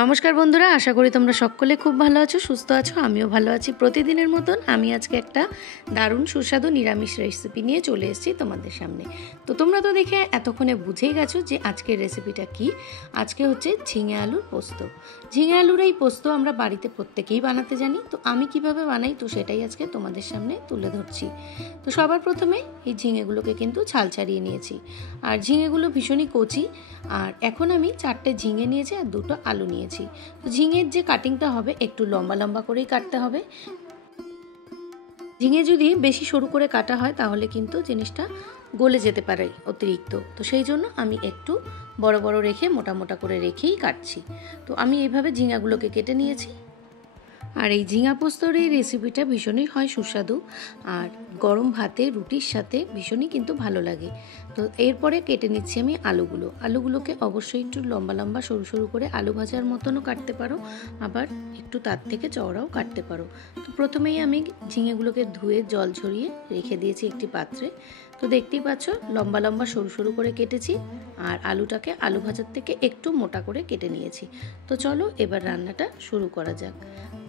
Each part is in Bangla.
নমস্কার বন্ধুরা, আশা করি তোমরা সকলে খুব ভালো আছো, সুস্থ আছো। আমিও ভালো আছি। প্রতিদিনের মতন আমি আজকে একটা দারুণ সুস্বাদু নিরামিষ রেসিপি নিয়ে চলে এসেছি তোমাদের সামনে। তো তোমরা তো দেখে এতক্ষণে বুঝেই গেছো যে আজকের রেসিপিটা কি। আজকে হচ্ছে ঝিঙে আলুর পোস্ত। ঝিঙে আলুর এই পোস্ত আমরা বাড়িতে প্রত্যেকেই বানাতে জানি। তো আমি কিভাবে বানাই তো সেটাই আজকে তোমাদের সামনে তুলে ধরছি। তো সবার প্রথমে এই ঝিঙেগুলোকে কিন্তু ছাল ছাড়িয়ে নিয়েছি। আর ঝিঙেগুলো ভীষণই কচি। আর এখন আমি 4টে ঝিঙে নিয়েছি আর 2টো আলু নিয়েছি। তো ঝিঙের যে কাটিংটা হবে একটু লম্বা লম্বা করেই কাটতে হবে। ঝিঙে যদি বেশি সরু করে কাটা হয় তাহলে কিন্তু জিনিসটা গলে যেতে পারে অতিরিক্ত। তো সেই জন্য আমি একটু বড় বড় রেখে মোটা মোটা করে রেখেই কাটছি। তো আমি এইভাবে ঝিঙাগুলোকে কেটে নিয়েছি। আর এই ঝিঙা পোস্তর এই রেসিপিটা ভীষণই হয় সুস্বাদু, আর গরম ভাতে রুটির সাথে ভীষণই কিন্তু ভালো লাগে। তো এরপরে কেটে নিচ্ছি আমি আলুগুলোকে অবশ্যই একটু লম্বা লম্বা সরু সরু করে আলু ভাজার মতনও কাটতে পারো, আবার একটু তার থেকে চওড়াও কাটতে পারো। তো প্রথমেই আমি ঝিঙেগুলোকে ধুয়ে জল ঝরিয়ে রেখে দিয়েছি একটি পাত্রে। তো দেখতেই পাচ্ছ লম্বা লম্বা সরু সরু করে কেটেছি, আর আলুটাকে আলু ভাজার থেকে একটু মোটা করে কেটে নিয়েছি। তো চলো এবার রান্নাটা শুরু করা যাক।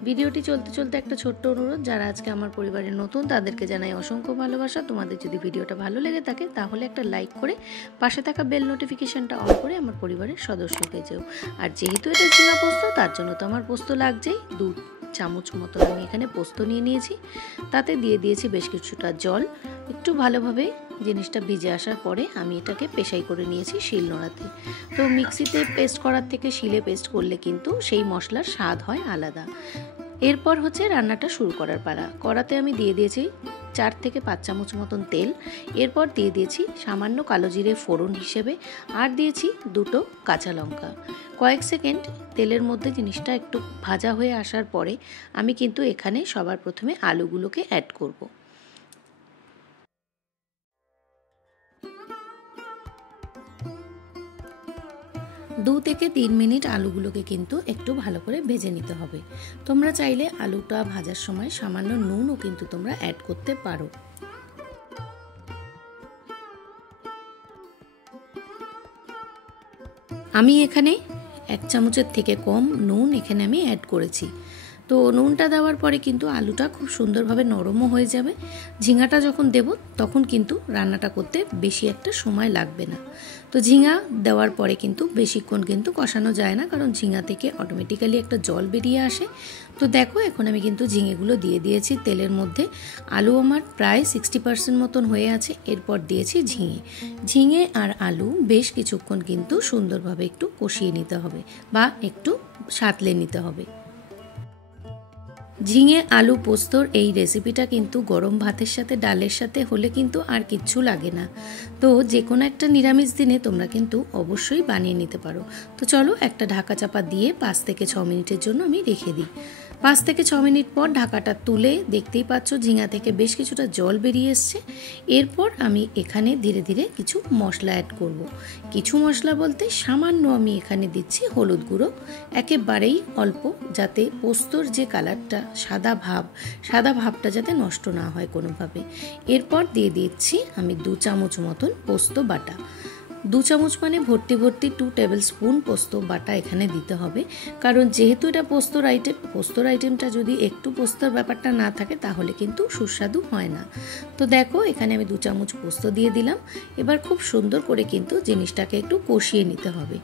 ভিডিওটি চলতে চলতে একটা ছোট্ট অনুরোধ, যারা আজকে আমার পরিবারের নতুন তাদেরকে জানাই অসংখ্য ভালোবাসা। তোমাদের যদি ভিডিওটা ভালো লেগে থাকে তাহলে একটা লাইক করে পাশে থাকা বেল নোটিফিকেশনটা অন করে আমার পরিবারের সদস্য হয়ে যেও। আর যেহেতু এটা ঝিঙা পোস্ত, তার জন্য তো আমার পোস্ত লাগছেই। 2 চামচ মতো আমি এখানে পোস্ত নিয়ে নিয়েছি। তাতে দিয়ে দিয়েছি বেশ কিছুটা জল। একটু ভালোভাবে জিনিসটা ভিজে আসার পরে আমি এটাকে পেশাই করে নিয়েছি শিলনোড়াতে। তো মিক্সিতে পেস্ট করার থেকে শিলে পেস্ট করলে কিন্তু সেই মশলার স্বাদ হয় আলাদা। এরপর হচ্ছে রান্নাটা শুরু করার পালা। কড়াতে আমি দিয়ে দিয়েছি 4 থেকে 5 চামচ মতন তেল। এরপর দিয়ে দিয়েছি সামান্য কালো জিরে ফোড়ন হিসেবে, আর দিয়েছি 2টো কাঁচা লঙ্কা। কয়েক সেকেন্ড তেলের মধ্যে জিনিসটা একটু ভাজা হয়ে আসার পরে আমি কিন্তু এখানে সবার প্রথমে আলুগুলোকে অ্যাড করব। 2 থেকে 3 মিনিট আলুগুলোকে কিন্তু একটু ভালো করে ভেজে নিতে হবে। তোমরা চাইলে আলুটা ভাজার সময় সামান্য নুনও কিন্তু তোমরা অ্যাড করতে পারো। আমি এখানে 1 চামচের থেকে কম নুন এখানে আমি অ্যাড করেছি। তো নুনটা দেওয়ার পরে কিন্তু আলুটা খুব সুন্দরভাবে নরমও হয়ে যাবে। ঝিঙাটা যখন দেব তখন কিন্তু রান্নাটা করতে বেশি একটা সময় লাগবে না। তো ঝিঙা দেওয়ার পরে কিন্তু বেশিক্ষণ কিন্তু কষানো যায় না, কারণ ঝিঙা থেকে অটোমেটিক্যালি একটা জল বেরিয়ে আসে। তো দেখো এখন আমি কিন্তু ঝিঙেগুলো দিয়ে দিয়েছি তেলের মধ্যে। আলু আমার প্রায় 60% মতন হয়ে আছে। এরপর দিয়েছি ঝিঙে আর আলু বেশ কিছুক্ষণ কিন্তু সুন্দরভাবে একটু কষিয়ে নিতে হবে বা একটু সাঁতলে নিতে হবে। ঝিঙে আলু পোস্তর এই রেসিপিটা কিন্তু গরম ভাতের সাথে ডালের সাথে হলে কিন্তু আর কিচ্ছু লাগে না। তো যে কোনো একটা নিরামিষ দিনে তোমরা কিন্তু অবশ্যই বানিয়ে নিতে পারো। তো চলো একটা ঢাকা চাপা দিয়ে 5 থেকে 6 মিনিটের জন্য আমি রেখে দিই। 5 থেকে 6 মিনিট পর ঢাকাটা তুলে দেখতেই পাচ্ছ ঝিঙা থেকে বেশ কিছুটা জল বেরিয়ে এসছে। এরপর আমি এখানে ধীরে ধীরে কিছু মশলা অ্যাড করব। কিছু মশলা বলতে সামান্য আমি এখানে দিচ্ছি হলুদ গুঁড়ো, একেবারেই অল্প, যাতে পোস্তর যে কালারটা সাদা ভাবটা যাতে নষ্ট না হয় কোনোভাবে। এরপর দিয়ে দিচ্ছি আমি 2 চামচ মতন পোস্ত বাটা। 2 চামচ মানে ভর্তি 2 টেবিল স্পুন পোস্ত বাটা এখানে দিতে হবে, কারণ যেহেতু এটা পোস্তর আইটেমটা যদি একটু পোস্তর ব্যাপারটা না থাকে তাহলে কিন্তু সুস্বাদু হয় না। তো দেখো এখানে আমি 2 চামচ পোস্ত দিয়ে দিলাম। এবার খুব সুন্দর করে কিন্তু জিনিসটাকে একটু কষিয়ে নিতে হবে।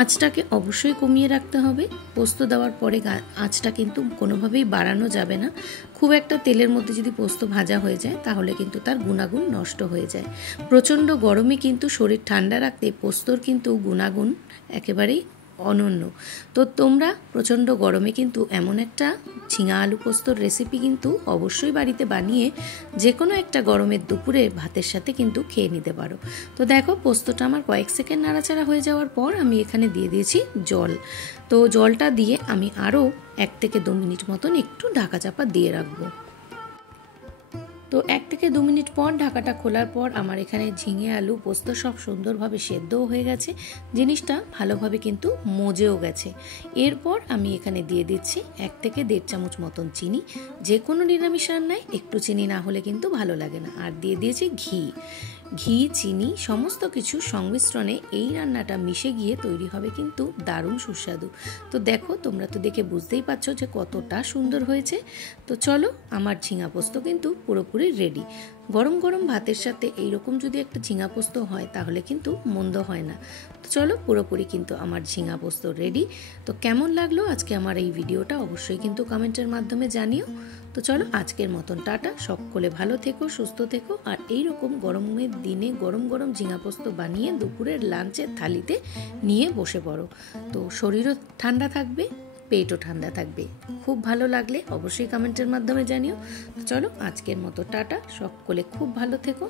আঁচটাকে অবশ্যই কমিয়ে রাখতে হবে। পোস্ত দেওয়ার পরে আঁচটা কিন্তু কোনোভাবেই বাড়ানো যাবে না। খুব একটা তেলের মধ্যে যদি পোস্ত ভাজা হয়ে যায় তাহলে কিন্তু তার গুণাগুণ নষ্ট হয়ে যায়। প্রচণ্ড গরমে কিন্তু শরীর ঠান্ডা রাখতে পোস্তর কিন্তু গুণাগুণ একেবারেই অনন্য। তো তোমরা প্রচণ্ড গরমে কিন্তু এমন একটা ঝিঙা আলু পোস্তর রেসিপি কিন্তু অবশ্যই বাড়িতে বানিয়ে যে কোনো একটা গরমের দুপুরে ভাতের সাথে কিন্তু খেয়ে নিতে পারো। তো দেখো পোস্তটা আমার কয়েক সেকেন্ড নাড়াচাড়া হয়ে যাওয়ার পর আমি এখানে দিয়ে দিয়েছি জল। তো জলটা দিয়ে আমি আরও 1 থেকে 2 মিনিট মতন একটু ঢাকা চাপা দিয়ে রাখবো। তো 1 থেকে 2 মিনিট পর ঢাকাটা খোলার পর আমার এখানে ঝিঙে আলু পোস্ত সব সুন্দরভাবে সেদ্ধও হয়ে গেছে। জিনিসটা ভালোভাবে কিন্তু মজেও গেছে। এরপর আমি এখানে দিয়ে দিচ্ছি 1 থেকে 1.5 চামচ মতন চিনি। যে কোনো নিরামিষ রান্নায় একটু চিনি না হলে কিন্তু ভালো লাগে না। আর দিয়ে দিয়েছি ঘি। ঘি, চিনি সমস্ত কিছু সংমিশ্রণে এই রান্নাটা মিশে গিয়ে তৈরি হবে কিন্তু দারুণ সুস্বাদু। তো দেখো, তোমরা তো দেখে বুঝতেই পারছো যে কতটা সুন্দর হয়েছে। তো চলো, আমার ঝিঙা পোস্ত কিন্তু পুরোপুরি রেডি। গরম গরম ভাতের সাথে এইরকম যদি একটা ঝিঙা পোস্ত হয় তাহলে কিন্তু মন্দ হয় না। তো চলো, পুরোপুরি কিন্তু আমার ঝিঙা পোস্ত রেডি। তো কেমন লাগলো আজকে আমার এই ভিডিওটা অবশ্যই কিন্তু কমেন্টের মাধ্যমে জানিও। তো চলো, আজকের মতন টাটা। সকলে ভালো থেকো, সুস্থ থেকো, আর এইরকম গরমের দিনে গরম গরম ঝিঙা পোস্ত বানিয়ে দুপুরের লাঞ্চের থালিতে নিয়ে বসে পড়ো। তো শরীরও ঠান্ডা থাকবে, পেটও ঠান্ডা থাকবে। খুব ভালো লাগলে অবশ্যই কমেন্টের মাধ্যমে জানিও। চলো, আজকের মতো টাটা। সকলে খুব ভালো থেকো।